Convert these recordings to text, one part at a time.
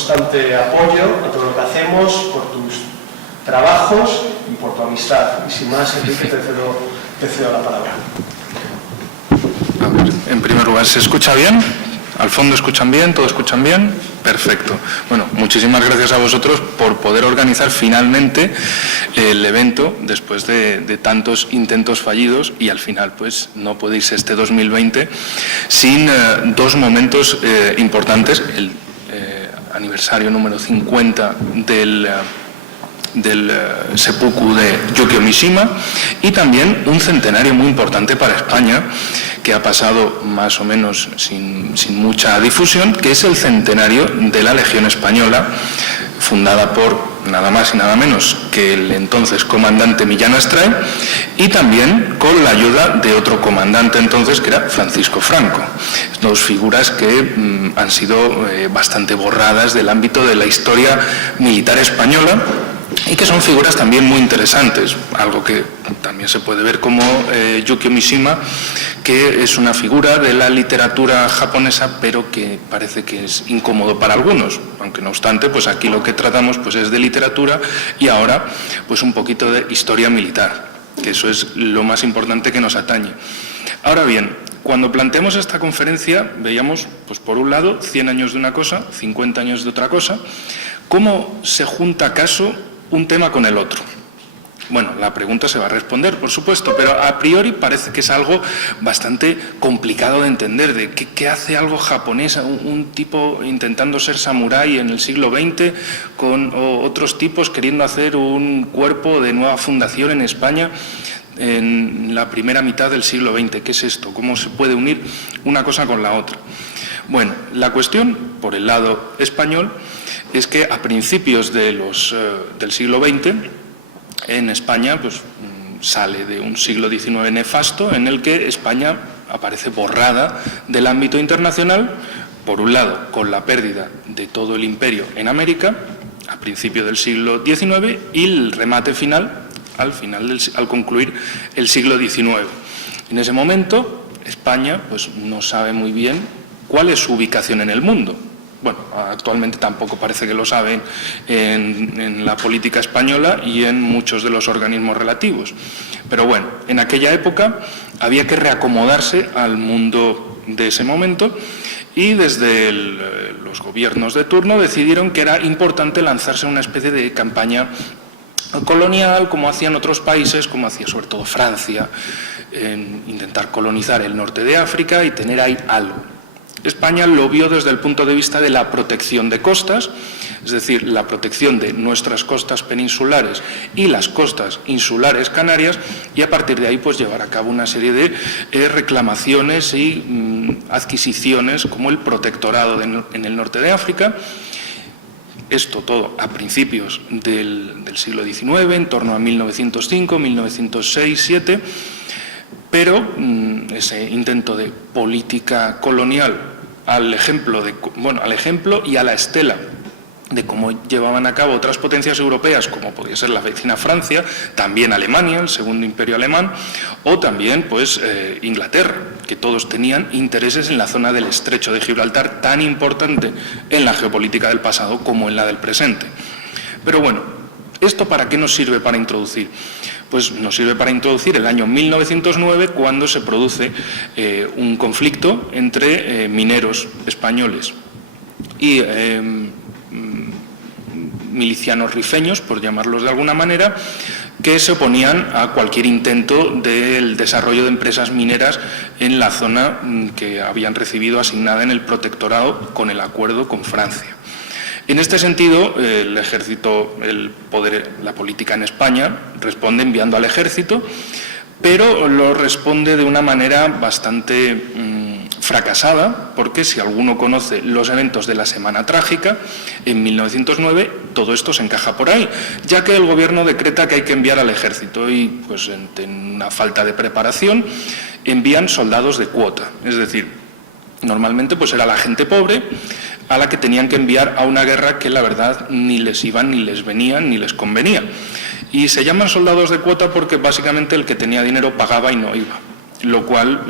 constante apoyo a todo lo que hacemos, por tus trabajos y por tu amistad. Y sin más, Enrique, te cedo la palabra. A ver, en primer lugar, ¿se escucha bien? ¿Al fondo escuchan bien? ¿Todo escuchan bien? Perfecto. Bueno, muchísimas gracias a vosotros por poder organizar finalmente el evento después de tantos intentos fallidos, y al final pues no puede irse este 2020 sin dos momentos importantes: el aniversario número 50 del seppuku de Yukio Mishima, y también un centenario muy importante para España, que ha pasado más o menos sin mucha difusión, que es el centenario de la Legión Española, fundada por nada más y nada menos que el entonces comandante Millán Astray, y también con la ayuda de otro comandante entonces, que era Francisco Franco. Dos figuras que han sido bastante borradas del ámbito de la historia militar española, y que son figuras también muy interesantes, algo que también se puede ver como Yukio Mishima, que es una figura de la literatura japonesa, pero que parece que es incómodo para algunos, aunque no obstante, pues aquí lo que tratamos pues es de literatura, y ahora pues un poquito de historia militar, que eso es lo más importante que nos atañe. Ahora bien, cuando planteamos esta conferencia, veíamos, pues por un lado, 100 años de una cosa, 50 años de otra cosa. ¿Cómo se junta acaso un tema con el otro? Bueno, la pregunta se va a responder, por supuesto, pero a priori parece que es algo bastante complicado de entender, de qué hace algo japonés, un tipo intentando ser samurái en el siglo XX, con otros tipos queriendo hacer un cuerpo de nueva fundación en España en la primera mitad del siglo XX. ¿Qué es esto? ¿Cómo se puede unir una cosa con la otra? Bueno, la cuestión, por el lado español, es que a principios del siglo XX, en España pues, sale de un siglo XIX nefasto, en el que España aparece borrada del ámbito internacional, por un lado con la pérdida de todo el imperio en América, a principios del siglo XIX, y el remate final, al concluir el siglo XIX. En ese momento, España pues, no sabe muy bien cuál es su ubicación en el mundo. Bueno, actualmente tampoco parece que lo saben en la política española y en muchos de los organismos relativos. Pero bueno, en aquella época había que reacomodarse al mundo de ese momento, y desde los gobiernos de turno decidieron que era importante lanzarse una especie de campaña colonial, como hacían otros países, como hacía sobre todo Francia, en intentar colonizar el norte de África y tener ahí algo. España lo vio desde el punto de vista de la protección de costas, es decir, la protección de nuestras costas peninsulares y las costas insulares canarias, y a partir de ahí pues llevar a cabo una serie de reclamaciones y adquisiciones, como el protectorado en el norte de África. Esto todo a principios del siglo XIX, en torno a 1905, 1906, 1907, pero ese intento de política colonial al ejemplo y a la estela de cómo llevaban a cabo otras potencias europeas, como podía ser la vecina Francia, también Alemania, el segundo imperio alemán, o también pues Inglaterra, que todos tenían intereses en la zona del Estrecho de Gibraltar, tan importante en la geopolítica del pasado como en la del presente. Pero bueno, ¿esto para qué nos sirve para introducir? Pues nos sirve para introducir el año 1909, cuando se produce un conflicto entre mineros españoles y milicianos rifeños, por llamarlos de alguna manera, que se oponían a cualquier intento del desarrollo de empresas mineras en la zona que habían recibido asignada en el protectorado con el acuerdo con Francia. En este sentido, el ejército, el poder, la política en España responde enviando al ejército, pero lo responde de una manera bastante fracasada, porque si alguno conoce los eventos de la Semana Trágica, en 1909 todo esto se encaja por ahí, ya que el gobierno decreta que hay que enviar al ejército y, pues, en una falta de preparación, envían soldados de cuota, es decir, normalmente pues era la gente pobre a la que tenían que enviar a una guerra que la verdad ni les iban, ni les venían, ni les convenía. Y se llaman soldados de cuota porque básicamente el que tenía dinero pagaba y no iba, lo cual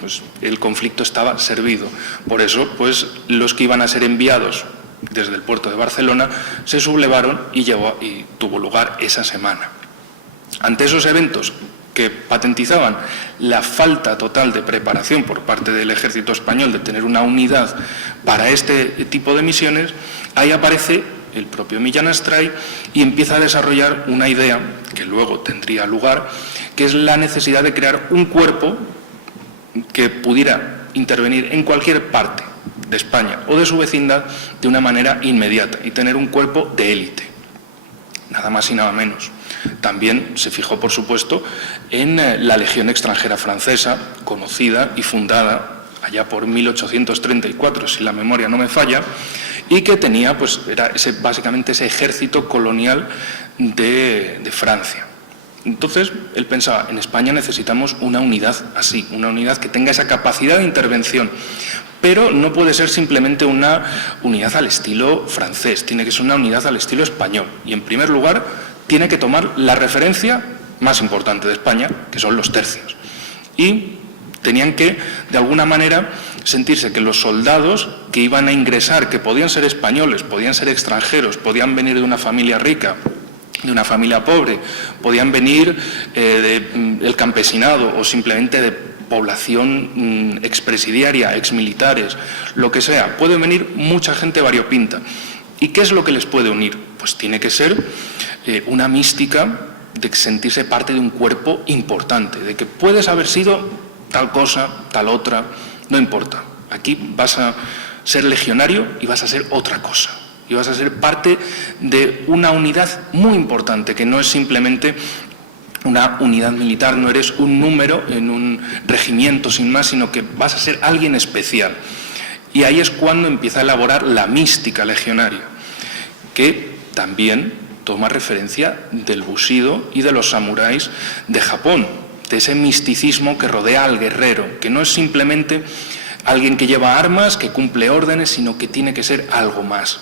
pues el conflicto estaba servido. Por eso pues los que iban a ser enviados desde el puerto de Barcelona, se sublevaron y tuvo lugar esa semana. Ante esos eventos que patentizaban la falta total de preparación por parte del ejército español de tener una unidad para este tipo de misiones, ahí aparece el propio Millán Astray y empieza a desarrollar una idea que luego tendría lugar, que es la necesidad de crear un cuerpo que pudiera intervenir en cualquier parte de España o de su vecindad de una manera inmediata y tener un cuerpo de élite, nada más y nada menos. También se fijó, por supuesto, en la Legión Extranjera Francesa, conocida y fundada allá por 1834, si la memoria no me falla, y que tenía, pues, era básicamente ese ejército colonial de Francia. Entonces, él pensaba, en España necesitamos una unidad así, una unidad que tenga esa capacidad de intervención, pero no puede ser simplemente una unidad al estilo francés, tiene que ser una unidad al estilo español. Y, en primer lugar, tiene que tomar la referencia más importante de España, que son los tercios. Y tenían que, de alguna manera, sentirse que los soldados que iban a ingresar, que podían ser españoles, podían ser extranjeros, podían venir de una familia rica, de una familia pobre, podían venir del campesinado o simplemente de población expresidiaria, exmilitares, lo que sea. Puede venir mucha gente variopinta. ¿Y qué es lo que les puede unir? Pues tiene que ser una mística de sentirse parte de un cuerpo importante, de que puedes haber sido tal cosa, tal otra, no importa. Aquí vas a ser legionario y vas a ser otra cosa. Y vas a ser parte de una unidad muy importante, que no es simplemente una unidad militar, no eres un número en un regimiento sin más, sino que vas a ser alguien especial. Y ahí es cuando empieza a elaborar la mística legionaria, que también toma referencia del bushido y de los samuráis de Japón, de ese misticismo que rodea al guerrero, que no es simplemente alguien que lleva armas, que cumple órdenes, sino que tiene que ser algo más.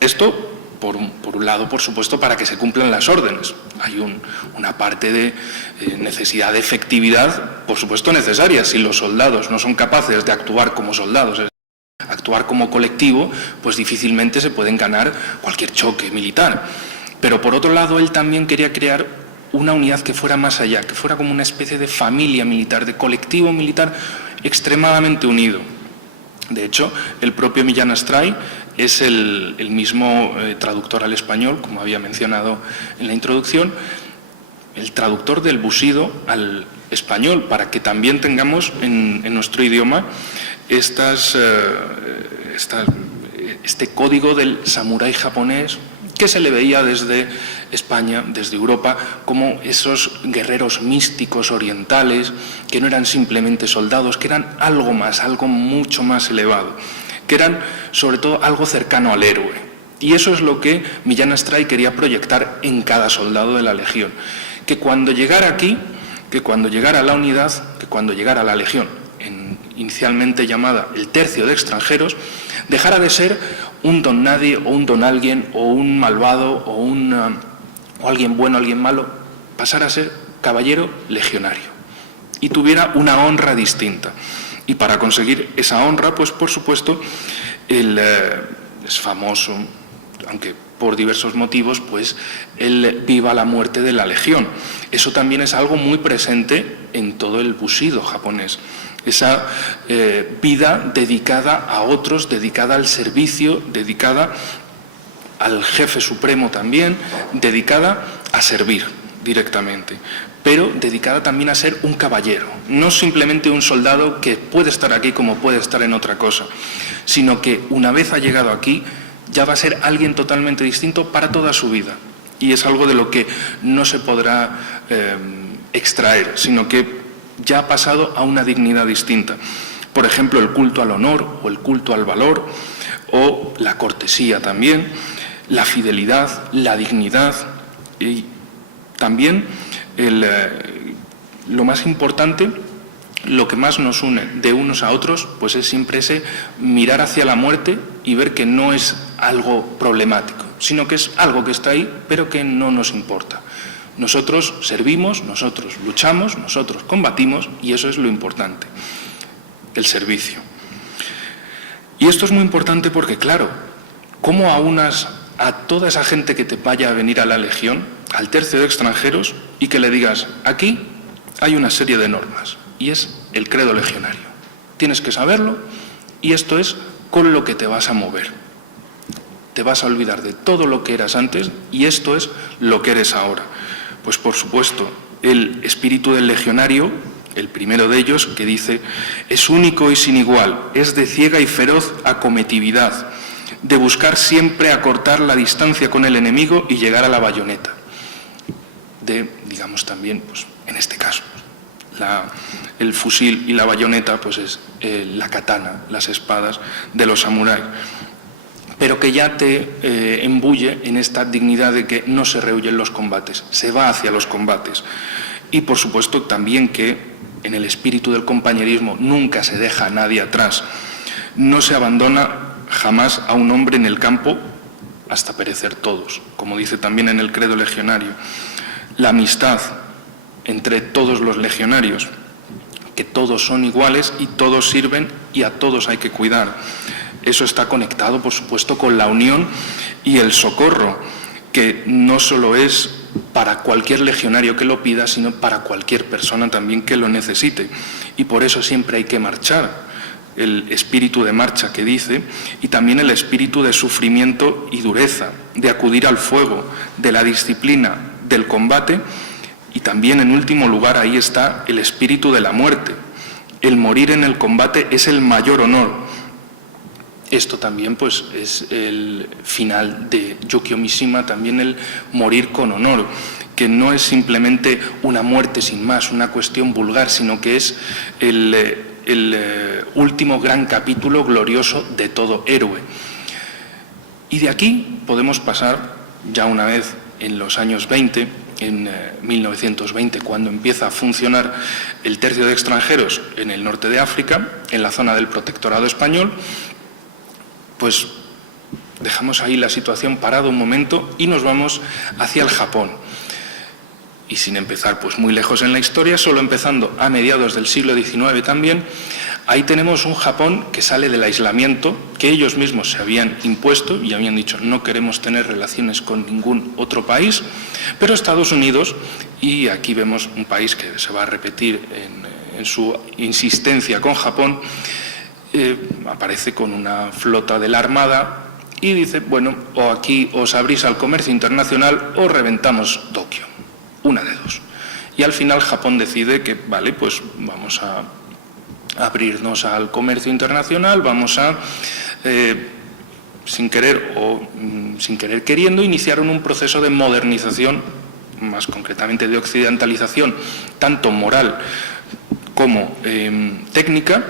Esto, por un lado, por supuesto, para que se cumplan las órdenes. Hay una parte de necesidad de efectividad, por supuesto, necesaria. Si los soldados no son capaces de actuar como soldados, actuar como colectivo, pues difícilmente se pueden ganar cualquier choque militar. Pero, por otro lado, él también quería crear una unidad que fuera más allá, que fuera como una especie de familia militar, de colectivo militar extremadamente unido. De hecho, el propio Millán Astray es el mismo traductor al español, como había mencionado en la introducción, el traductor del bushido al español, para que también tengamos en nuestro idioma este código del samurái japonés, que se le veía desde España, desde Europa, como esos guerreros místicos orientales, que no eran simplemente soldados, que eran algo más, algo mucho más elevado, que eran sobre todo algo cercano al héroe. Y eso es lo que Millán Astray quería proyectar en cada soldado de la Legión, que cuando llegara aquí, que cuando llegara a la unidad, que cuando llegara a la Legión, inicialmente llamada el tercio de extranjeros, dejara de ser un don nadie o un don alguien o un malvado o alguien bueno, alguien malo, pasara a ser caballero legionario y tuviera una honra distinta. Y para conseguir esa honra, pues por supuesto, es famoso, aunque por diversos motivos, pues el viva la muerte de la legión. Eso también es algo muy presente en todo el bushido japonés. Esa vida dedicada a otros, dedicada al servicio, dedicada al jefe supremo también, dedicada a servir directamente, pero dedicada también a ser un caballero, no simplemente un soldado que puede estar aquí como puede estar en otra cosa, sino que una vez ha llegado aquí ya va a ser alguien totalmente distinto para toda su vida. Y es algo de lo que no se podrá extraer, sino que ya ha pasado a una dignidad distinta. Por ejemplo, el culto al honor o el culto al valor, o la cortesía también, la fidelidad, la dignidad y también lo más importante, lo que más nos une de unos a otros, pues es siempre ese mirar hacia la muerte y ver que no es algo problemático, sino que es algo que está ahí, pero que no nos importa. Nosotros servimos, nosotros luchamos, nosotros combatimos, y eso es lo importante, el servicio. Y esto es muy importante porque, claro, ¿cómo aunas a toda esa gente que te vaya a venir a la Legión, al tercio de extranjeros, y que le digas, aquí hay una serie de normas, y es el credo legionario? Tienes que saberlo, y esto es con lo que te vas a mover. Te vas a olvidar de todo lo que eras antes, y esto es lo que eres ahora. Pues, por supuesto, el espíritu del legionario, el primero de ellos, que dice, es único y sin igual, es de ciega y feroz acometividad, de buscar siempre acortar la distancia con el enemigo y llegar a la bayoneta. De, digamos también, pues, en este caso, el fusil y la bayoneta, pues es la katana, las espadas de los samuráis, pero que ya te embulle en esta dignidad de que no se rehuyen los combates, se va hacia los combates. Y, por supuesto, también que en el espíritu del compañerismo nunca se deja a nadie atrás, no se abandona jamás a un hombre en el campo hasta perecer todos, como dice también en el credo legionario. La amistad entre todos los legionarios, que todos son iguales y todos sirven y a todos hay que cuidar. Eso está conectado, por supuesto, con la unión y el socorro, que no solo es para cualquier legionario que lo pida, sino para cualquier persona también que lo necesite. Y por eso siempre hay que marchar. El espíritu de marcha que dice, y también el espíritu de sufrimiento y dureza, de acudir al fuego, de la disciplina, del combate, y también, en último lugar, ahí está el espíritu de la muerte. El morir en el combate es el mayor honor. Esto también, pues, es el final de Yukio Mishima, también el morir con honor, que no es simplemente una muerte sin más, una cuestión vulgar, sino que es el último gran capítulo glorioso de todo héroe. Y de aquí podemos pasar, ya una vez en los años 20, en 1920, cuando empieza a funcionar el tercio de extranjeros en el norte de África, en la zona del protectorado español, pues dejamos ahí la situación parada un momento y nos vamos hacia el Japón. Y sin empezar pues muy lejos en la historia, solo empezando a mediados del siglo XIX también, ahí tenemos un Japón que sale del aislamiento que ellos mismos se habían impuesto y habían dicho no queremos tener relaciones con ningún otro país, pero Estados Unidos, y aquí vemos un país que se va a repetir en su insistencia con Japón, aparece con una flota de la Armada y dice, bueno, o aquí os abrís al comercio internacional o reventamos Tokio. Una de dos. Y al final Japón decide que, vale, pues vamos a abrirnos al comercio internacional, vamos a, sin querer o sin querer queriendo, iniciaron un proceso de modernización, más concretamente de occidentalización, tanto moral como técnica,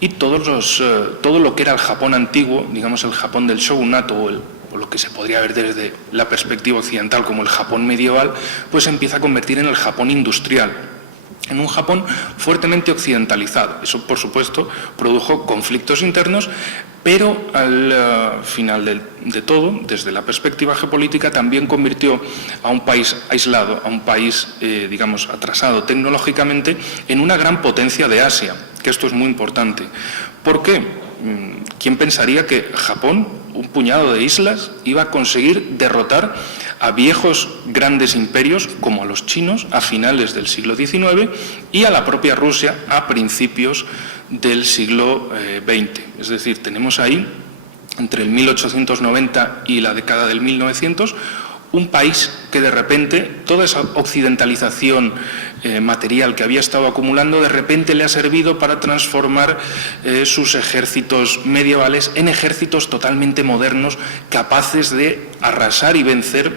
y todo lo que era el Japón antiguo, digamos el Japón del shogunato o lo que se podría ver desde la perspectiva occidental como el Japón medieval, pues se empieza a convertir en el Japón industrial, en un Japón fuertemente occidentalizado. Eso, por supuesto, produjo conflictos internos, pero al final de todo, desde la perspectiva geopolítica, también convirtió a un país aislado, a un país, digamos, atrasado tecnológicamente, en una gran potencia de Asia, que esto es muy importante. ¿Por qué? ¿Quién pensaría que Japón, un puñado de islas, iba a conseguir derrotar a viejos grandes imperios como a los chinos a finales del siglo XIX y a la propia Rusia a principios del siglo XX? Es decir, tenemos ahí, entre el 1890 y la década del 1900, un país que de repente, toda esa occidentalización material que había estado acumulando, de repente le ha servido para transformar sus ejércitos medievales en ejércitos totalmente modernos, capaces de arrasar y vencer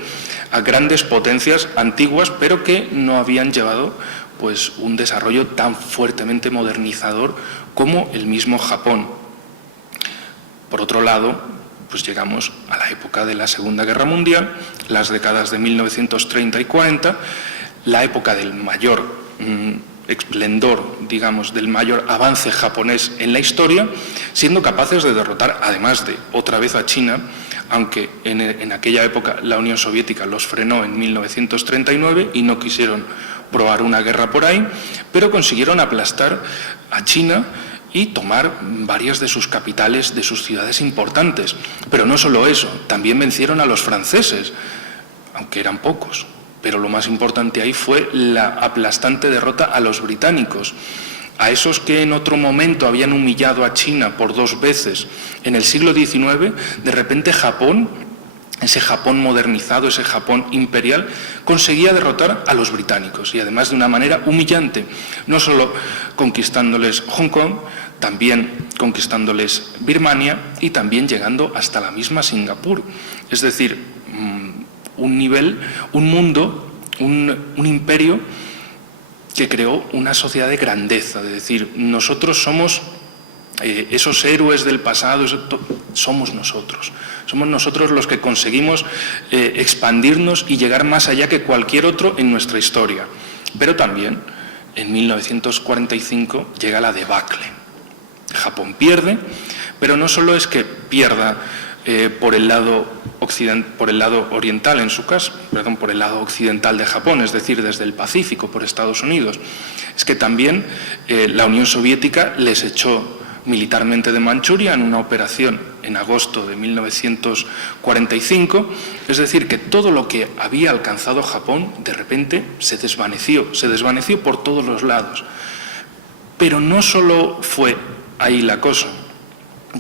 a grandes potencias antiguas, pero que no habían llevado pues un desarrollo tan fuertemente modernizador como el mismo Japón. Por otro lado, pues llegamos a la época de la Segunda Guerra Mundial, las décadas de 1930 y 40, la época del mayor esplendor, digamos, del mayor avance japonés en la historia, siendo capaces de derrotar, además de otra vez a China, aunque en aquella época la Unión Soviética los frenó en 1939 y no quisieron probar una guerra por ahí, pero consiguieron aplastar a China y tomar varias de sus capitales, de sus ciudades importantes. Pero no solo eso, también vencieron a los franceses, aunque eran pocos. Pero lo más importante ahí fue la aplastante derrota a los británicos, a esos que en otro momento habían humillado a China por 2 veces. En el siglo XIX, de repente Japón, ese Japón modernizado, ese Japón imperial, conseguía derrotar a los británicos, y además de una manera humillante, no solo conquistándoles Hong Kong, también conquistándoles Birmania y también llegando hasta la misma Singapur. Es decir, un nivel, un mundo, un imperio que creó una sociedad de grandeza, es decir, nosotros somos esos héroes del pasado, somos nosotros los que conseguimos expandirnos y llegar más allá que cualquier otro en nuestra historia. Pero también en 1945 llega la debacle. Japón pierde, pero no solo es que pierda por el lado oriental, en su caso, por el lado occidental de Japón, es decir, desde el Pacífico, por Estados Unidos. Es que también la Unión Soviética les echó militarmente de Manchuria en una operación en agosto de 1945, es decir, que todo lo que había alcanzado Japón de repente se desvaneció por todos los lados. Pero no solo fue ahí la cosa,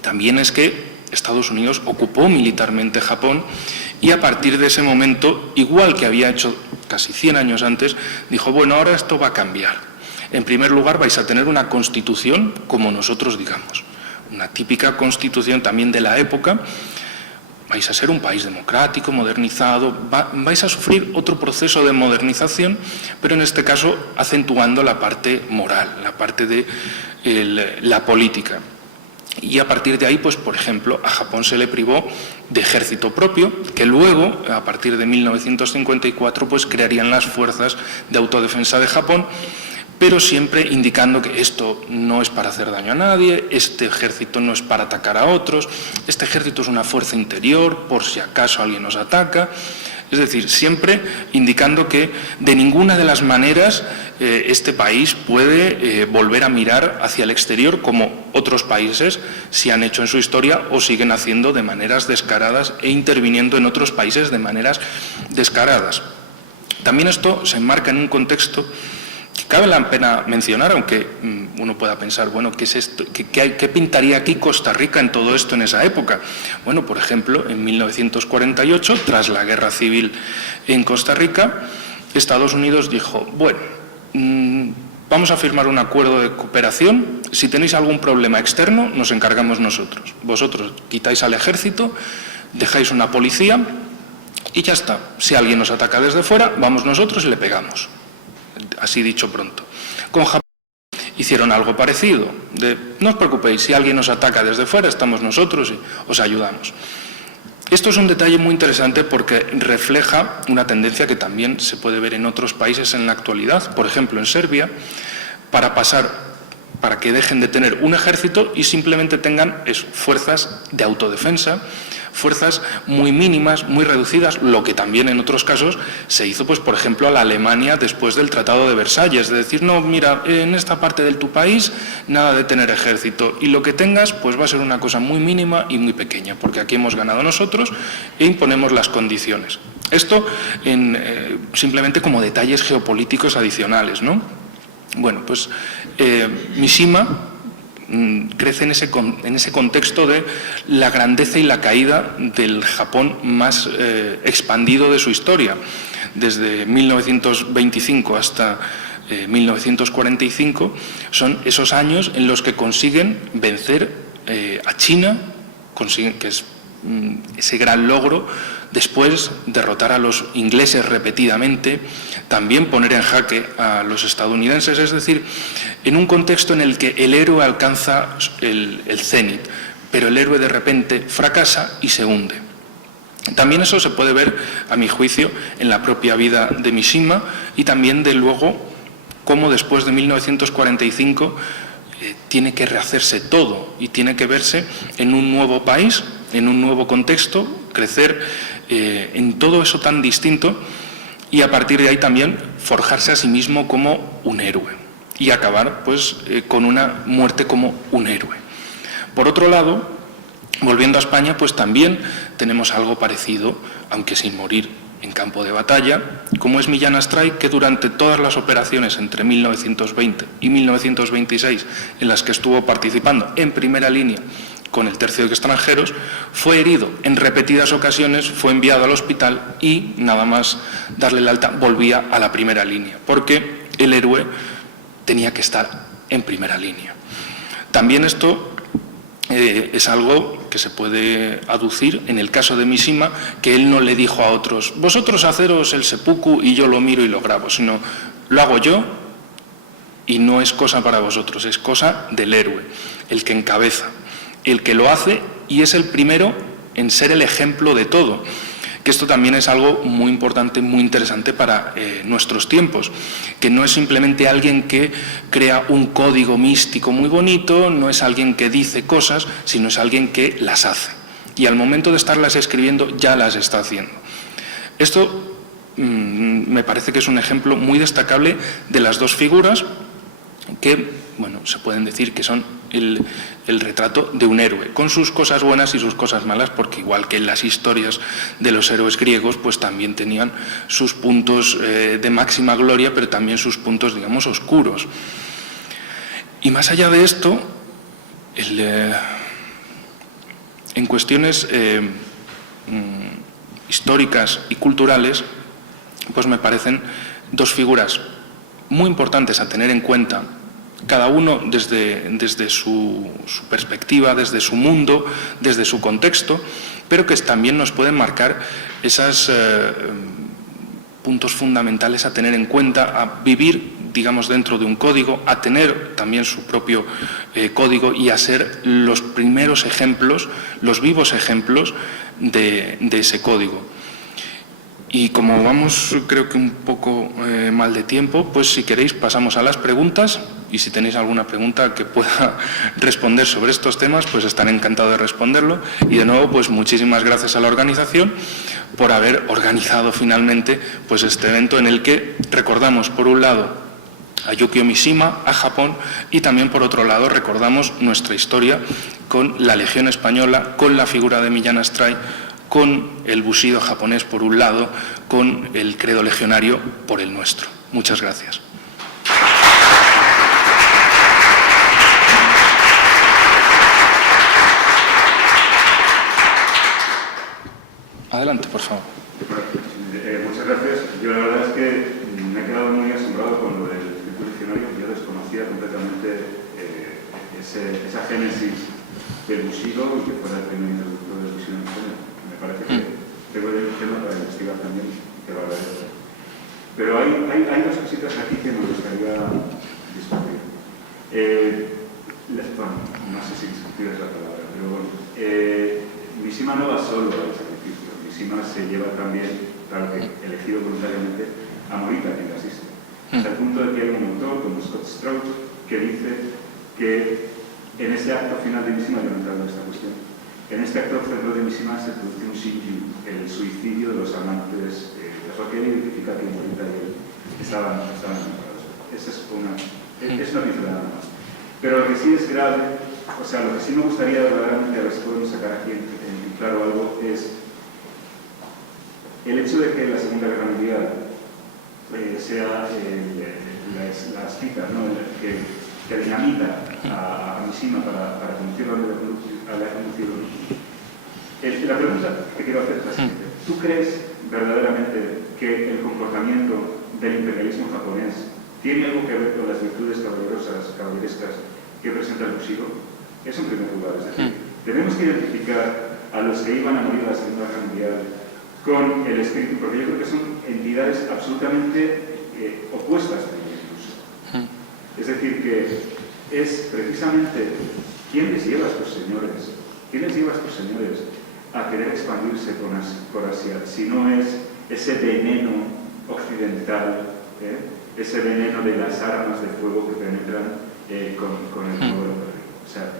también es que Estados Unidos ocupó militarmente Japón y a partir de ese momento, igual que había hecho casi 100 años antes, dijo, bueno, ahora esto va a cambiar. En primer lugar, vais a tener una constitución como nosotros digamos, una típica constitución también de la época. Vais a ser un país democrático, modernizado, vais a sufrir otro proceso de modernización, pero en este caso acentuando la parte moral, la parte de la política. Y a partir de ahí, pues por ejemplo, a Japón se le privó de ejército propio, que luego, a partir de 1954, pues crearían las fuerzas de autodefensa de Japón, pero siempre indicando que esto no es para hacer daño a nadie, este ejército no es para atacar a otros, este ejército es una fuerza interior por si acaso alguien nos ataca. Es decir, siempre indicando que de ninguna de las maneras este país puede volver a mirar hacia el exterior como otros países sí han hecho en su historia o siguen haciendo de maneras descaradas e interviniendo en otros países de maneras descaradas. También esto se enmarca en un contexto que cabe la pena mencionar, aunque uno pueda pensar, bueno, ¿qué es esto? ¿Qué pintaría aquí Costa Rica en todo esto en esa época? Bueno, por ejemplo, en 1948, tras la guerra civil en Costa Rica, Estados Unidos dijo, bueno, vamos a firmar un acuerdo de cooperación, si tenéis algún problema externo, nos encargamos nosotros. Vosotros quitáis al ejército, dejáis una policía y ya está. Si alguien nos ataca desde fuera, vamos nosotros y le pegamos. Así dicho pronto. Con Japón hicieron algo parecido, no os preocupéis, si alguien nos ataca desde fuera, estamos nosotros y os ayudamos. Esto es un detalle muy interesante porque refleja una tendencia que también se puede ver en otros países en la actualidad. Por ejemplo, en Serbia, para que dejen de tener un ejército y simplemente tengan fuerzas de autodefensa, fuerzas muy mínimas, muy reducidas, lo que también en otros casos se hizo, pues por ejemplo, a la Alemania después del Tratado de Versalles, de decir, no, mira, en esta parte de tu país nada de tener ejército y lo que tengas pues va a ser una cosa muy mínima y muy pequeña, porque aquí hemos ganado nosotros e imponemos las condiciones. Esto simplemente como detalles geopolíticos adicionales, ¿no? Bueno, pues Mishima crece en ese contexto de la grandeza y la caída del Japón más expandido de su historia. Desde 1925 hasta 1945 son esos años en los que consiguen vencer a China, que es ese gran logro, después derrotar a los ingleses repetidamente, también poner en jaque a los estadounidenses, es decir, en un contexto en el que el héroe alcanza el cenit, pero el héroe de repente fracasa y se hunde. También eso se puede ver, a mi juicio, en la propia vida de Mishima y también de luego cómo después de 1945 tiene que rehacerse todo y tiene que verse en un nuevo país, en un nuevo contexto, crecer en todo eso tan distinto y a partir de ahí también forjarse a sí mismo como un héroe. y acabar pues, con una muerte como un héroe. Por otro lado, volviendo a España, pues también tenemos algo parecido, aunque sin morir en campo de batalla, como es Millán Astray, que durante todas las operaciones entre 1920 y 1926, en las que estuvo participando en primera línea con el Tercio de Extranjeros, fue herido en repetidas ocasiones, fue enviado al hospital y, nada más darle el alta, volvía a la primera línea, porque el héroe tenía que estar en primera línea. También esto es algo que se puede aducir en el caso de Mishima, que él no le dijo a otros, vosotros haceros el seppuku y yo lo miro y lo grabo, sino lo hago yo y no es cosa para vosotros, es cosa del héroe, el que encabeza, el que lo hace y es el primero en ser el ejemplo de todo. Que esto también es algo muy importante, muy interesante para nuestros tiempos, que no es simplemente alguien que crea un código místico muy bonito, no es alguien que dice cosas, sino es alguien que las hace. Y al momento de estarlas escribiendo, ya las está haciendo. Esto me parece que es un ejemplo muy destacable de las dos figuras que, bueno, se pueden decir que son el retrato de un héroe, con sus cosas buenas y sus cosas malas, porque igual que en las historias de los héroes griegos, pues también tenían sus puntos de máxima gloria, pero también sus puntos, digamos, oscuros. Y más allá de esto, en cuestiones históricas y culturales, pues me parecen dos figuras muy importantes a tener en cuenta, cada uno desde su perspectiva, desde su mundo, desde su contexto, pero que también nos pueden marcar esos puntos fundamentales a tener en cuenta, a vivir, digamos, dentro de un código, a tener también su propio código y a ser los primeros ejemplos, los vivos ejemplos de ese código. Y como vamos, creo que un poco mal de tiempo, pues si queréis pasamos a las preguntas y si tenéis alguna pregunta que pueda responder sobre estos temas, pues estaré encantado de responderlo. Y de nuevo, pues muchísimas gracias a la organización por haber organizado finalmente pues este evento en el que recordamos, por un lado, a Yukio Mishima, a Japón, y también, por otro lado, recordamos nuestra historia con la Legión Española, con la figura de Millán Astray, con el bushido japonés por un lado, con el credo legionario por el nuestro. Muchas gracias. Adelante, por favor. Muchas gracias. Yo la verdad es que me he quedado muy asombrado con lo del espíritu legionario. Yo desconocía completamente esa génesis del bushido y que fuera el primer introductor del bushido en España. Me parece que tengo un tema para investigar también, que lo agradezco. Pero hay dos cositas aquí que me gustaría discutir. Bueno, no sé si discutir es la palabra, pero bueno. Mishima no va solo al sacrificio. Mishima se lleva también, claro que elegido voluntariamente, a morir también asiste. Hasta el punto de que hay un autor como Scott Stroud que dice que en ese acto final de Mishima, yo no he entrado en esta cuestión, en este acto central de Mishima se produce un shinju, el suicidio de los amantes, que identifica que Morita y él estaban enamorados. Esa es una pincelada nada más. Pero lo que sí es grave, o sea, lo que sí me gustaría verdaderamente, a ver si podemos sacar aquí en claro algo, es el hecho de que la Segunda Guerra Mundial sea las citas, ¿no? que dinamita a Mishima para conducirlo a la conducción. La pregunta que quiero hacer es la siguiente. ¿Tú crees verdaderamente que el comportamiento del imperialismo japonés tiene algo que ver con las virtudes caballerescas que presenta el bushido? Eso en primer lugar. Es decir, tenemos que identificar a los que iban a morir en la Segunda Guerra Mundial con el espíritu, porque yo creo que son entidades absolutamente opuestas incluso. Es decir, que es precisamente quién les lleva a estos señores, a querer expandirse por Asia, si no es ese veneno occidental, ese veneno de las armas de fuego que penetran con el pueblo perdido. O sea,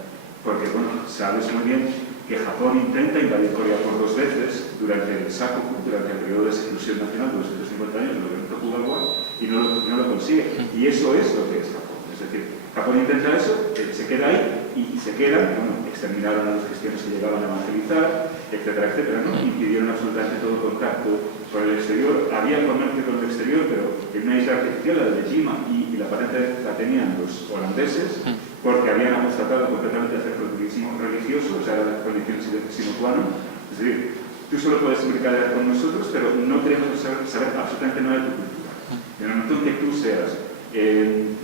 porque, bueno, sabes muy bien que Japón intenta invadir Corea por 2 veces durante el Sakoku, durante el periodo de exclusión nacional de los 150 años, lo que Tokugawa, y no lo consigue. Y eso es lo que es Japón. Es Es decir, Japón intenta eso, se queda ahí y se quedan, bueno, exterminaron a los cristianos que llegaban a evangelizar, etcétera, etcétera, ¿no? Impidieron absolutamente todo contacto con el exterior. Había comercio con el exterior, pero en una isla artificial, la de Jima, y la patente la tenían los holandeses, porque habían apostatado completamente a hacer turismo religioso, o sea, era la condición sine qua non. Es decir, tú solo puedes mercadear con nosotros, pero no queremos saber absolutamente nada de tu cultura. En el momento en que tú seas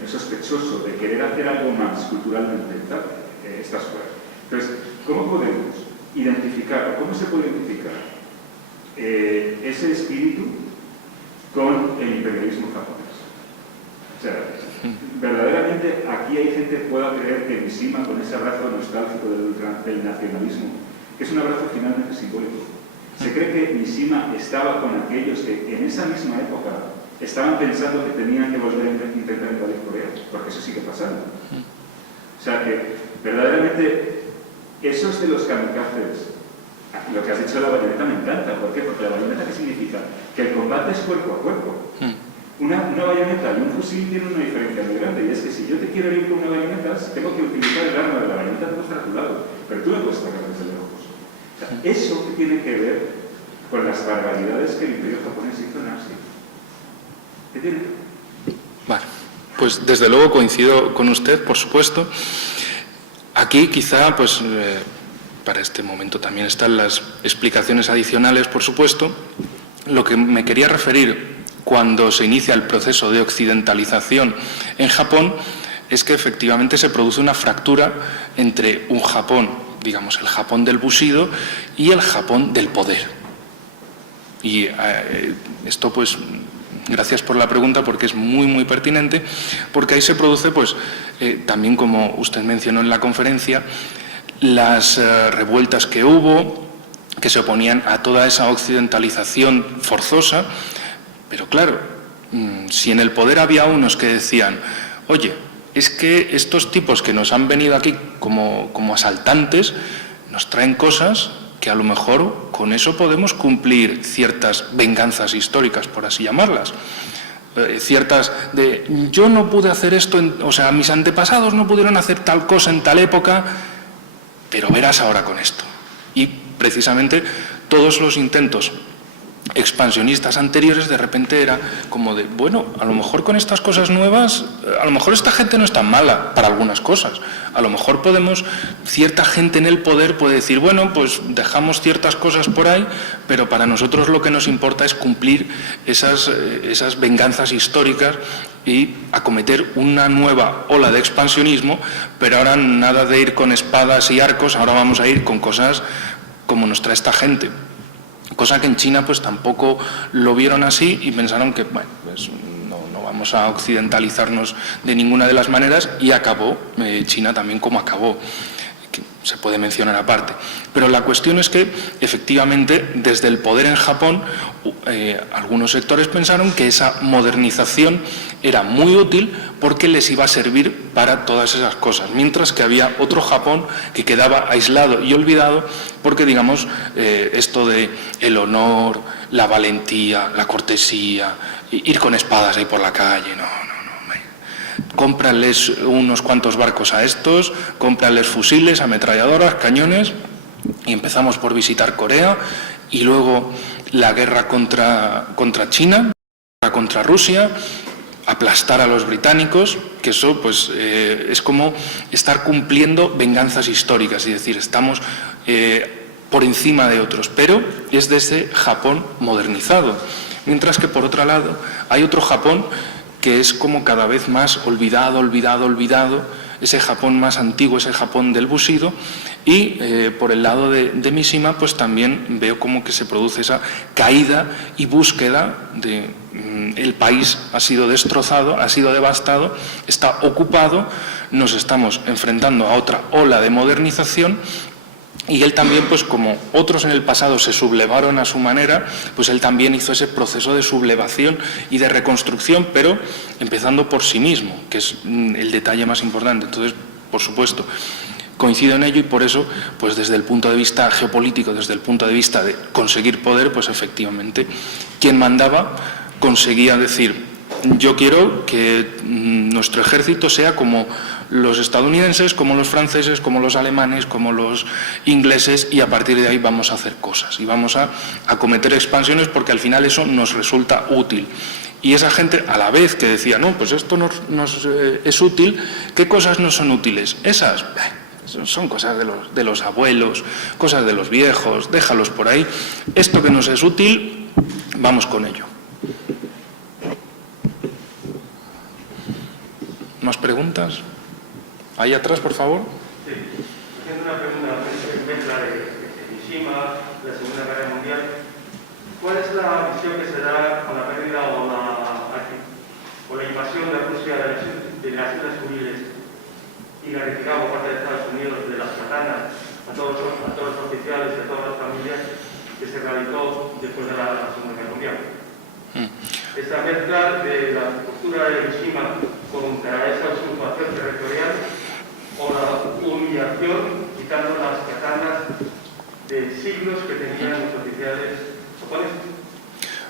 sospechoso de querer hacer algo más culturalmente, estás fuera. Entonces, ¿cómo podemos identificar, o cómo se puede identificar ese espíritu con el imperialismo japonés? O sea, verdaderamente aquí hay gente que pueda creer que Mishima, con ese abrazo nostálgico del nacionalismo, que es un abrazo finalmente simbólico, se cree que Mishima estaba con aquellos que en esa misma época estaban pensando que tenían que volver a intentar invadir Corea, porque eso sigue pasando. O sea que, verdaderamente, esos de los kamikazes, lo que has dicho de la bayoneta me encanta. ¿Por qué? Porque la bayoneta, ¿qué significa? Que el combate es cuerpo a cuerpo. Una bayoneta y un fusil tienen una diferencia muy grande, y es que si yo te quiero ir con una bayoneta, tengo que utilizar el arma de la bayoneta que está a tu lado, pero tú la puedes sacar desde lejos. O sea, ¿eso qué tiene que ver con las barbaridades que el imperio japonés hizo en Asia? ¿Qué tiene? Vale, pues desde luego coincido con usted, por supuesto. Aquí quizá, pues, para este momento también están las explicaciones adicionales, por supuesto. Lo que me quería referir cuando se inicia el proceso de occidentalización en Japón es que efectivamente se produce una fractura entre un Japón, digamos, el Japón del Bushido y el Japón del poder. Y esto, pues, gracias por la pregunta, porque es muy, muy pertinente, porque ahí se produce, pues, también como usted mencionó en la conferencia, las revueltas que hubo, que se oponían a toda esa occidentalización forzosa, pero claro, si en el poder había unos que decían, oye, es que estos tipos que nos han venido aquí como asaltantes, nos traen cosas que a lo mejor con eso podemos cumplir ciertas venganzas históricas, por así llamarlas. Ciertas de, yo no pude hacer esto, o sea, mis antepasados no pudieron hacer tal cosa en tal época, pero verás ahora con esto. Y precisamente todos los intentos expansionistas anteriores de repente era como de, bueno, a lo mejor con estas cosas nuevas, a lo mejor esta gente no es tan mala para algunas cosas, a lo mejor podemos, cierta gente en el poder puede decir, bueno, pues dejamos ciertas cosas por ahí, pero para nosotros lo que nos importa es cumplir esas venganzas históricas y acometer una nueva ola de expansionismo, pero ahora nada de ir con espadas y arcos, ahora vamos a ir con cosas como nos trae esta gente. Cosa que en China pues tampoco lo vieron así y pensaron que, bueno, pues no vamos a occidentalizarnos de ninguna de las maneras, y acabó China también como acabó, que se puede mencionar aparte. Pero la cuestión es que efectivamente desde el poder en Japón algunos sectores pensaron que esa modernización era muy útil porque les iba a servir para todas esas cosas, mientras que había otro Japón que quedaba aislado y olvidado porque, digamos, esto de el honor, la valentía, la cortesía, ir con espadas ahí por la calle, cómprales unos cuantos barcos a estos, cómprales fusiles, ametralladoras, cañones, y empezamos por visitar Corea, y luego la guerra contra China, contra Rusia, aplastar a los británicos, que eso pues es como estar cumpliendo venganzas históricas, es decir, estamos por encima de otros, pero es de ese Japón modernizado, mientras que por otro lado hay otro Japón que es como cada vez más olvidado, ese Japón más antiguo, ese Japón del Bushido, y por el lado de Mishima pues también veo como que se produce esa caída y búsqueda de el país ha sido destrozado, ha sido devastado, está ocupado, nos estamos enfrentando a otra ola de modernización. Y él también, pues como otros en el pasado se sublevaron a su manera, pues él también hizo ese proceso de sublevación y de reconstrucción, pero empezando por sí mismo, que es el detalle más importante. Entonces, por supuesto, coincido en ello, y por eso, pues desde el punto de vista geopolítico, desde el punto de vista de conseguir poder, pues efectivamente, quien mandaba conseguía decir, yo quiero que nuestro ejército sea como los estadounidenses, como los franceses, como los alemanes, como los ingleses, y a partir de ahí vamos a hacer cosas y vamos a acometer expansiones porque al final eso nos resulta útil. Y esa gente, a la vez que decía, no, pues esto nos es útil, ¿qué cosas no son útiles? Esas son cosas de los abuelos, cosas de los viejos, déjalos por ahí. Esto que nos es útil, vamos con ello. ¿Más preguntas? Ahí atrás, por favor. Sí, haciendo una pregunta, mezcla de Mishima, de la Segunda Guerra Mundial. ¿Cuál es la visión que se da con la pérdida o la invasión de Rusia de las Islas Kuriles y la retirada por parte de Estados Unidos de las katanas a todos los oficiales y a todas las familias que se realizó después de la Segunda Guerra Mundial? Esta mezcla de la postura de Mishima contra esa usurpación territorial o la humillación quitando las katanas de siglos que tenían los oficiales japoneses.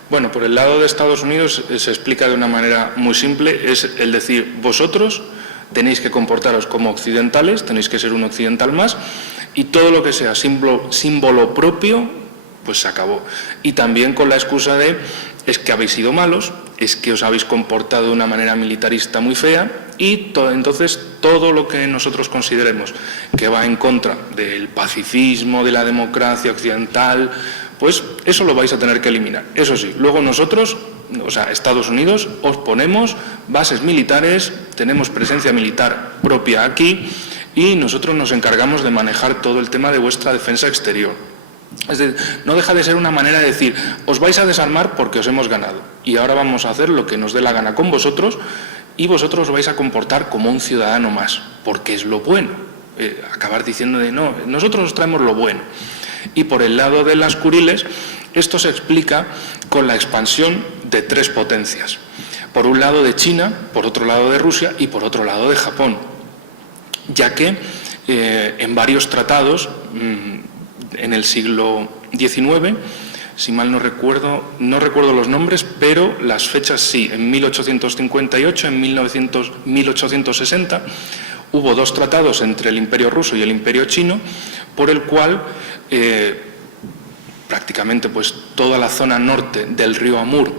Bueno, por el lado de Estados Unidos se explica de una manera muy simple, es el decir, vosotros tenéis que comportaros como occidentales, tenéis que ser un occidental más, y todo lo que sea símbolo propio, pues se acabó. Y también con la excusa de, es que habéis sido malos, es que os habéis comportado de una manera militarista muy fea, y entonces todo lo que nosotros consideremos que va en contra del pacifismo, de la democracia occidental, pues eso lo vais a tener que eliminar. Eso sí, luego nosotros, o sea, Estados Unidos, os ponemos bases militares, tenemos presencia militar propia aquí y nosotros nos encargamos de manejar todo el tema de vuestra defensa exterior. Es decir, no deja de ser una manera de decir, os vais a desarmar porque os hemos ganado y ahora vamos a hacer lo que nos dé la gana con vosotros y vosotros os vais a comportar como un ciudadano más, porque es lo bueno. Acabar diciendo de no, nosotros os traemos lo bueno. Y por el lado de las Kuriles, esto se explica con la expansión de tres potencias. Por un lado de China, por otro lado de Rusia y por otro lado de Japón. Ya que en varios tratados, en el siglo XIX, si mal no recuerdo los nombres, pero las fechas sí, en 1858, en 1860, hubo dos tratados entre el Imperio Ruso y el Imperio Chino, por el cual prácticamente pues toda la zona norte del río Amur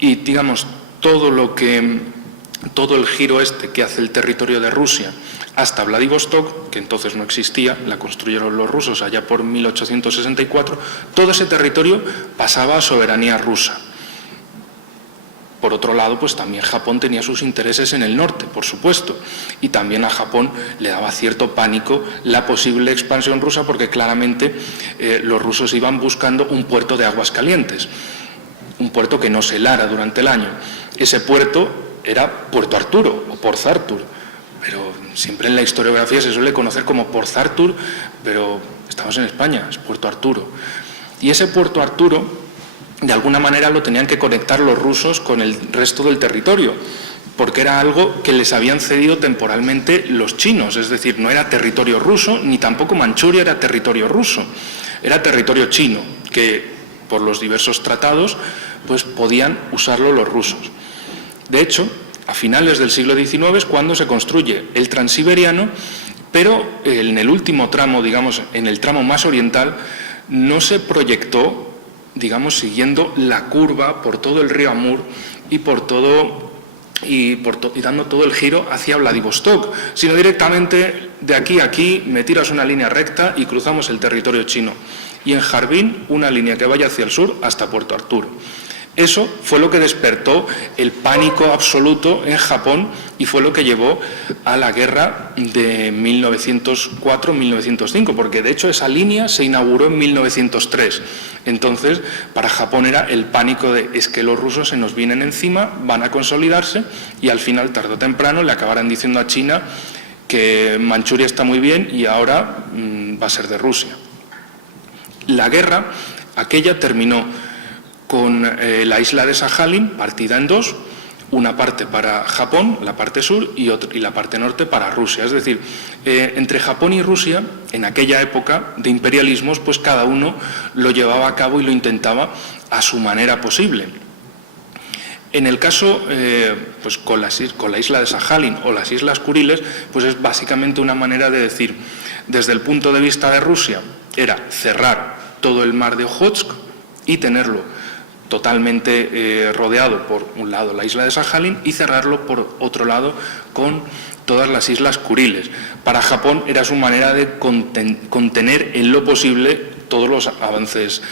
y digamos todo el giro este que hace el territorio de Rusia hasta Vladivostok, que entonces no existía, la construyeron los rusos allá por 1864, todo ese territorio pasaba a soberanía rusa. Por otro lado, pues también Japón tenía sus intereses en el norte, por supuesto, y también a Japón le daba cierto pánico la posible expansión rusa porque claramente los rusos iban buscando un puerto de aguas calientes, un puerto que no se helara durante el año. Ese puerto era Puerto Arturo o Port Arthur, pero siempre en la historiografía se suele conocer como Port Arthur, pero estamos en España, es Puerto Arturo. Y ese Puerto Arturo, de alguna manera lo tenían que conectar los rusos con el resto del territorio, porque era algo que les habían cedido temporalmente los chinos, es decir, no era territorio ruso, ni tampoco Manchuria era territorio ruso, era territorio chino, que por los diversos tratados pues podían usarlo los rusos. De hecho, a finales del siglo XIX es cuando se construye el Transiberiano, pero en el último tramo, digamos, en el tramo más oriental, no se proyectó, digamos, siguiendo la curva por todo el río Amur y dando todo el giro hacia Vladivostok, sino directamente de aquí a aquí me tiras una línea recta y cruzamos el territorio chino. Y en Harbin una línea que vaya hacia el sur hasta Puerto Arturo. Eso fue lo que despertó el pánico absoluto en Japón y fue lo que llevó a la guerra de 1904-1905, porque de hecho esa línea se inauguró en 1903. Entonces, para Japón era el pánico de es que los rusos se nos vienen encima, van a consolidarse y al final, tarde o temprano, le acabarán diciendo a China que Manchuria está muy bien y ahora va a ser de Rusia. La guerra, aquella terminó con la isla de Sajalín partida en dos, una parte para Japón, la parte sur, y la parte norte para Rusia. Es decir, entre Japón y Rusia, en aquella época de imperialismos, pues cada uno lo llevaba a cabo y lo intentaba a su manera posible. En el caso, pues con la isla de Sajalín o las Islas Kuriles, pues es básicamente una manera de decir, desde el punto de vista de Rusia, era cerrar todo el mar de Ojotsk y tenerlo totalmente rodeado por un lado la isla de Sajalín y cerrarlo por otro lado con todas las Islas Kuriles. Para Japón era su manera de contener en lo posible todos los avances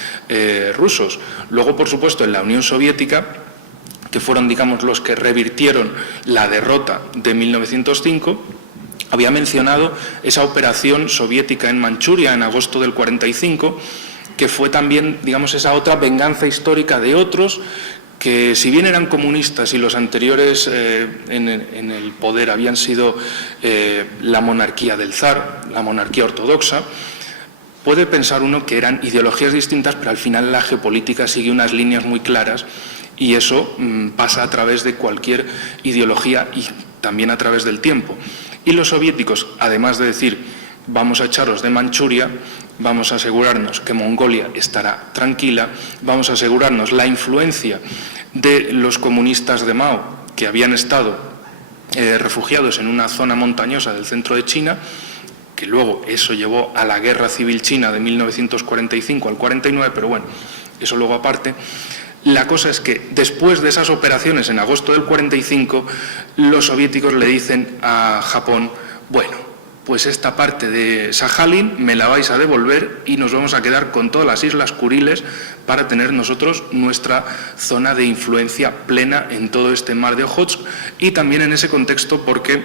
rusos. Luego, por supuesto, en la Unión Soviética, que fueron, digamos, los que revirtieron la derrota de 1905, había mencionado esa operación soviética en Manchuria en agosto del 45, que fue también, digamos, esa otra venganza histórica de otros que, si bien eran comunistas y los anteriores en el poder habían sido la monarquía del zar, la monarquía ortodoxa, puede pensar uno que eran ideologías distintas, pero al final la geopolítica sigue unas líneas muy claras y eso pasa a través de cualquier ideología y también a través del tiempo. Y los soviéticos, además de decir vamos a echaros de Manchuria, vamos a asegurarnos que Mongolia estará tranquila, vamos a asegurarnos la influencia de los comunistas de Mao que habían estado refugiados en una zona montañosa del centro de China, que luego eso llevó a la Guerra Civil China de 1945 al 49, pero bueno, eso luego aparte. La cosa es que después de esas operaciones en agosto del 45, los soviéticos le dicen a Japón, bueno, pues esta parte de Sajalín me la vais a devolver y nos vamos a quedar con todas las Islas Kuriles para tener nosotros nuestra zona de influencia plena en todo este mar de Ojotsk, y también en ese contexto porque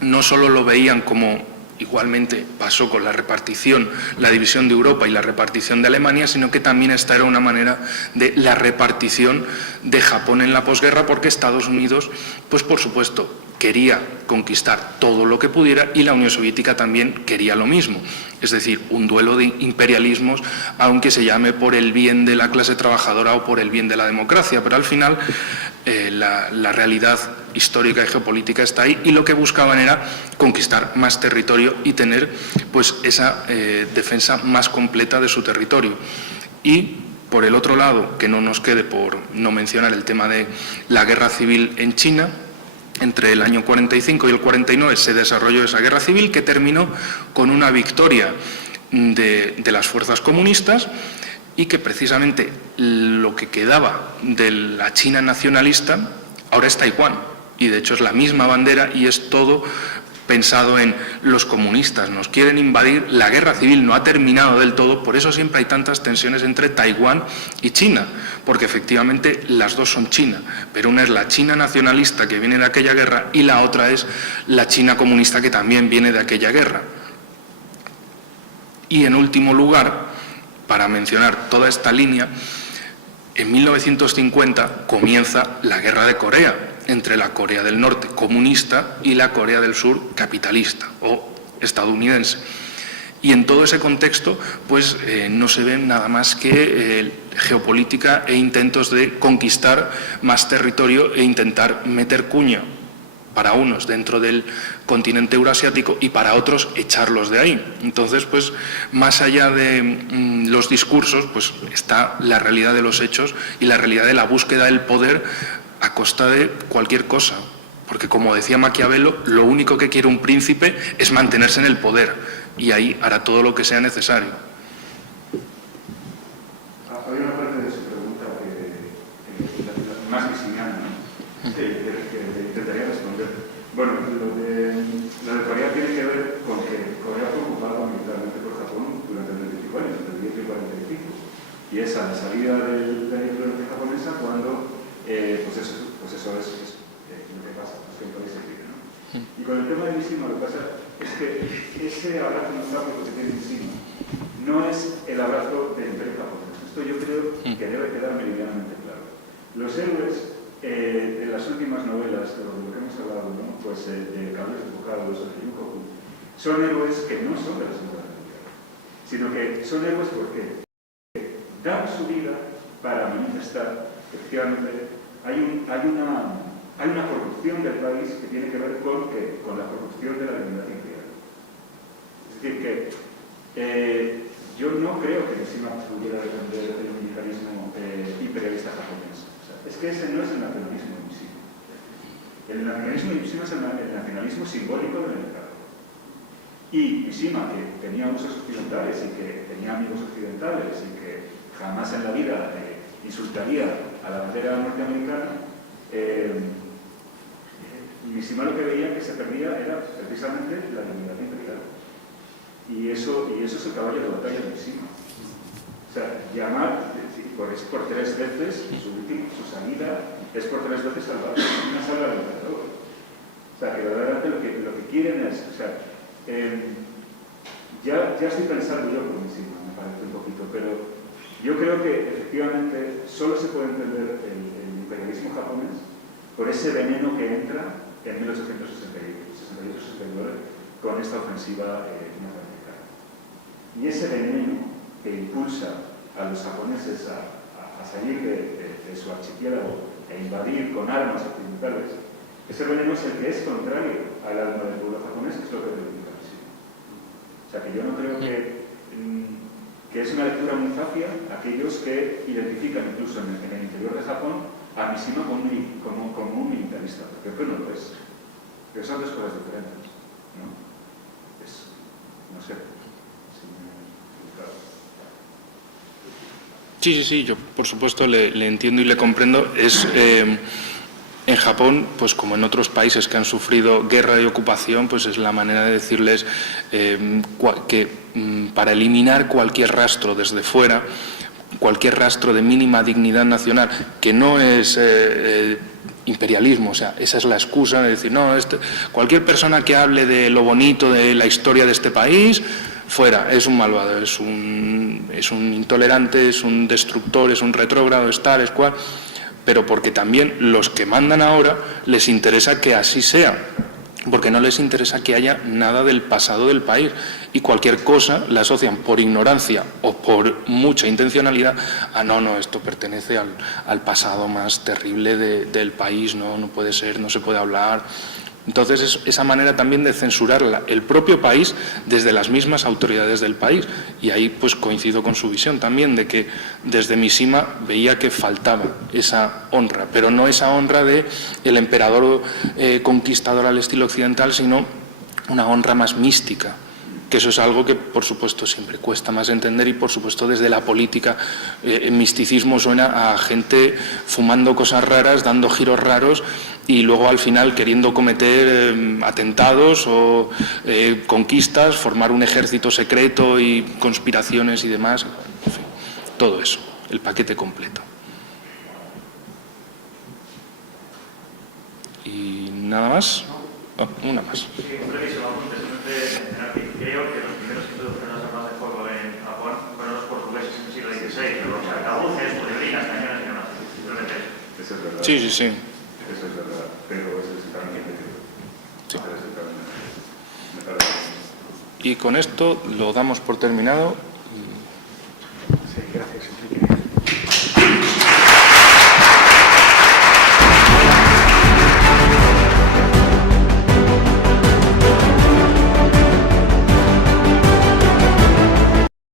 no solo lo veían como igualmente pasó con la repartición, la división de Europa y la repartición de Alemania, sino que también esta era una manera de la repartición de Japón en la posguerra, porque Estados Unidos, pues por supuesto, quería conquistar todo lo que pudiera y la Unión Soviética también quería lo mismo. Es decir, un duelo de imperialismos, aunque se llame por el bien de la clase trabajadora o por el bien de la democracia, pero al final la realidad histórica y geopolítica está ahí, y lo que buscaban era conquistar más territorio y tener pues esa defensa más completa de su territorio. Y por el otro lado, que no nos quede por no mencionar el tema de la guerra civil en China. Entre el año 45 y el 49 se desarrolló esa guerra civil, que terminó con una victoria de las fuerzas comunistas, y que precisamente lo que quedaba de la China nacionalista ahora es Taiwán, y de hecho es la misma bandera y es todo pensado en los comunistas nos quieren invadir, la guerra civil no ha terminado del todo, por eso siempre hay tantas tensiones entre Taiwán y China, porque efectivamente las dos son China, pero una es la China nacionalista que viene de aquella guerra y la otra es la China comunista que también viene de aquella guerra. Y en último lugar, para mencionar toda esta línea, en 1950 comienza la Guerra de Corea, entre la Corea del Norte comunista y la Corea del Sur capitalista o estadounidense. Y en todo ese contexto, pues no se ven nada más que geopolítica e intentos de conquistar más territorio e intentar meter cuña para unos dentro del continente eurasiático y para otros echarlos de ahí. Entonces, pues más allá de los discursos, pues está la realidad de los hechos y la realidad de la búsqueda del poder a costa de cualquier cosa. Porque, como decía Maquiavelo, lo único que quiere un príncipe es mantenerse en el poder, y ahí hará todo lo que sea necesario. Hay una parte de su pregunta más visiniana, ¿no? que intentaría responder. Bueno, lo de Corea tiene que ver con que Corea fue ocupada militarmente por Japón durante 25 años, entre el 10 y el 45, y es a la salida de la influencia japonesa cuando pues eso es lo que pasa, pues que el país se quiere, ¿no? Y con el tema de Mishima, lo que pasa es que ese abrazo nostálgico que tiene Mishima no es el abrazo del imperio japonés. Esto yo creo que debe quedar meridianamente claro. Los héroes de las últimas novelas de lo que hemos hablado, ¿no? Pues de Caballos Empujados, de Yukoku, son héroes que no son de la Segunda Guerra Mundial, sino que son héroes porque dan su vida para manifestar. Efectivamente, hay una corrupción del país que tiene que ver con la corrupción de la dignidad imperial. Es decir, que yo no creo que Mishima pudiera defender el militarismo imperialista japonés. O sea, es que ese no es el nacionalismo de Mishima. El nacionalismo de Mishima es el nacionalismo simbólico del mercado. Y Mishima, que tenía usos occidentales y que tenía amigos occidentales y que jamás en la vida insultaría a la bandera norteamericana, Mishima lo que veía que se perdía era precisamente la dignidad imperial. Y eso es el caballo de batalla de Mishima. O sea, llamar, es por 3 veces, su salida es por 3 veces salvar, una salva del emperador. O sea, que verdaderamente lo que quieren es, o sea, ya estoy pensando yo por Mishima, me parece un poquito, pero yo creo que efectivamente solo se puede entender el imperialismo japonés por ese veneno que entra en 1868-69 con esta ofensiva norteamericana. Y ese veneno que impulsa a los japoneses a salir de su archipiélago e invadir con armas occidentales, ese veneno es el que es contrario al alma del pueblo japonés, que es lo que reivindica Mishima. O sea que yo no creo que es una lectura muy fácil aquellos que identifican incluso en el interior de Japón a Mishima como un militarista, porque no lo es. Pero son 2 cosas diferentes, ¿no? No sé. Sí, yo por supuesto le entiendo y le comprendo. En Japón, pues como en otros países que han sufrido guerra y ocupación, pues es la manera de decirles que para eliminar cualquier rastro desde fuera, cualquier rastro de mínima dignidad nacional, que no es imperialismo, o sea, esa es la excusa de decir, no, cualquier persona que hable de lo bonito de la historia de este país, fuera, es un malvado, es un intolerante, es un destructor, es un retrógrado, es tal, es cual, pero porque también los que mandan ahora les interesa que así sea, porque no les interesa que haya nada del pasado del país, y cualquier cosa la asocian por ignorancia o por mucha intencionalidad a no, esto pertenece al pasado más terrible del país, no puede ser, no se puede hablar. Entonces, esa manera también de censurar el propio país desde las mismas autoridades del país. Y ahí pues coincido con su visión también, de que desde Mishima veía que faltaba esa honra, pero no esa honra de el emperador conquistador al estilo occidental, sino una honra más mística, que eso es algo que por supuesto siempre cuesta más entender, y por supuesto desde la política el misticismo suena a gente fumando cosas raras, dando giros raros y luego al final queriendo cometer atentados o conquistas, formar un ejército secreto y conspiraciones y demás, en fin, todo eso, el paquete completo. ¿Y nada más? Oh, una más. Sí, un brevísimo apunte, simplemente mencionar que creo que los primeros que introdujeron las armas de fuego en Japón fueron los portugueses en el siglo XVI, pero los arcabuces, culebrinas, cañones y demás. Simplemente eso. Eso es verdad. Sí. Eso es verdad, pero ese es el camino que creo. Sí. Ese es el camino. Me parece. Y con esto lo damos por terminado.